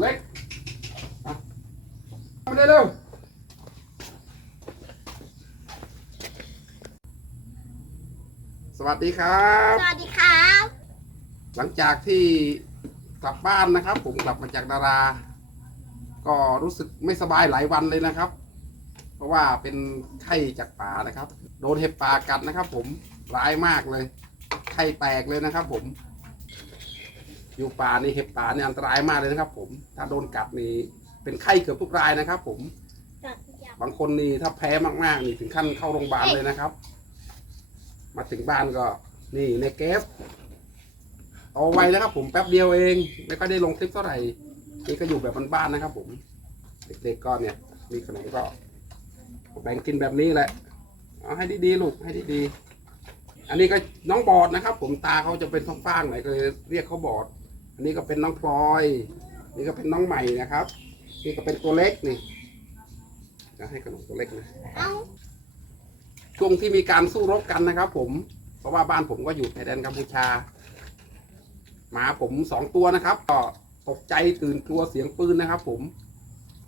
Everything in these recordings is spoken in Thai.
เล็กเอามาเร็วๆสวัสดีครับ สวัสดีครับ หลังจากที่กลับบ้านนะครับ ผมกลับมาจากดารา ก็รู้สึกไม่สบายหลายวันเลยนะครับ เพราะว่าเป็นไข้จากป่านะครับ โดนเห็บป่ากัดนะครับ ผมร้ายมากเลย ไข้แตกเลยนะครับ ผม อยู่ป่านี่เห็บป่านี่อันตรายมากเลยนะครับ ผม ถ้าโดนกัดนี่เป็นไข้เกือบทุกรายนะครับ ผม บางคนนี่ถ้าแพ้มากๆนี่ถึงขั้นเข้าโรงพยาบาลเลยนะครับ มาถึงบ้านก็ นี่ในเกฟเอาไว้นะครับ ผมแป๊บเดียวเองไม่ค่อยได้ลงคลิปเท่าไหร่นี่ก็อยู่แบบบ้านๆนะครับ ผม เด็กๆก็เนี่ยมีขนมก็แบ่งกินแบบนี้แหละเอาให้ดีๆลูกให้ดีๆอันนี้ก็น้องบอดนะครับ ผมตาเขาจะเป็นฟ้างๆหน่อยก็เลยเรียกเขาบอด อันนี้ก็เป็นน้องพลอย นี่ก็เป็นน้องใหม่นะครับ นี่ก็เป็นตัวเล็กนี่จะให้ขนมตัวเล็กนะเอ้าช่วงที่มีการสู้รบกันนะครับ ผม เพราะว่าบ้านผมก็อยู่ในแดนกัมพูชา หมาผมสองตัวนะครับ ก็ตกใจตื่นกลัวเสียงปืนนะครับ ผม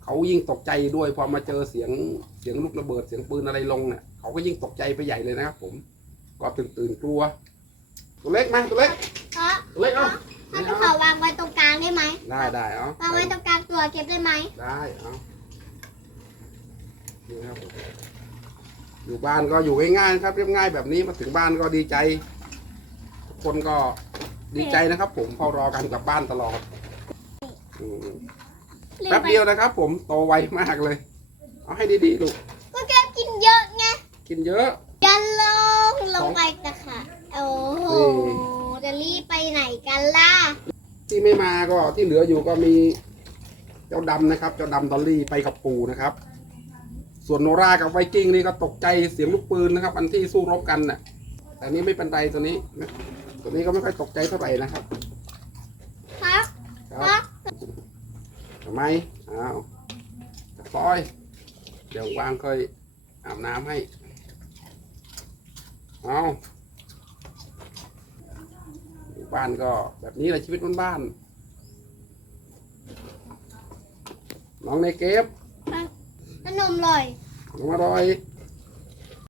เขายิ่งตกใจด้วยพอมาเจอเสียงเสียงลูกระเบิดเสียงปืนอะไรลงเนี่ยเขาก็ยิ่งตกใจไปใหญ่เลยนะครับ ผม ก็ตื่นตื่นกลัว ตัวเล็กมาตัวเล็กเพราะตัวเล็กเอา ได้ไหมได้ได้เอาวางไว้ตรงกลางตัวเก็บได้ไหมได้เอานี่นะครับผมอยู่บ้านก็อยู่ง่ายๆนะครับเรียบง่ายแบบนี้มาถึงบ้านก็ดีใจทุกคนก็ดีใจนะครับ ผมเฝ้ารอกันกลับบ้านตลอดอืมลืมแป๊บไปเดียวนะครับ ผมโตไวมากเลย เอาให้ดีๆลูกก็แกกินเยอะไงกินเยอะจะลงลงไปตะค่ะ โอ้โห จะรีบไปไหนกันล่ะ ที่ไม่มาก็ที่เหลืออยู่ก็มีเจ้าดำนะครับ เจ้าดำดอลลี่ไปกับปู่นะครับ ส่วนโนรากับไวกิ้งนี่ก็ตกใจเสียงลูกปืนนะครับ อันที่สู้รบกันน่ะ แต่นี่ไม่เป็นไรตัวนี้ตัวนี้ก็ไม่ค่อยตกใจเท่าไหร่นะครับครับคครัรับบทำไมอ้าวจะปล่อย เดี๋ยววางเคยอาบน้ำให้ เอาอยู่ บ้านก็แบบนี้แหละชีวิตบ้านๆน้องในเก็บขนมลอย น้องอร่อย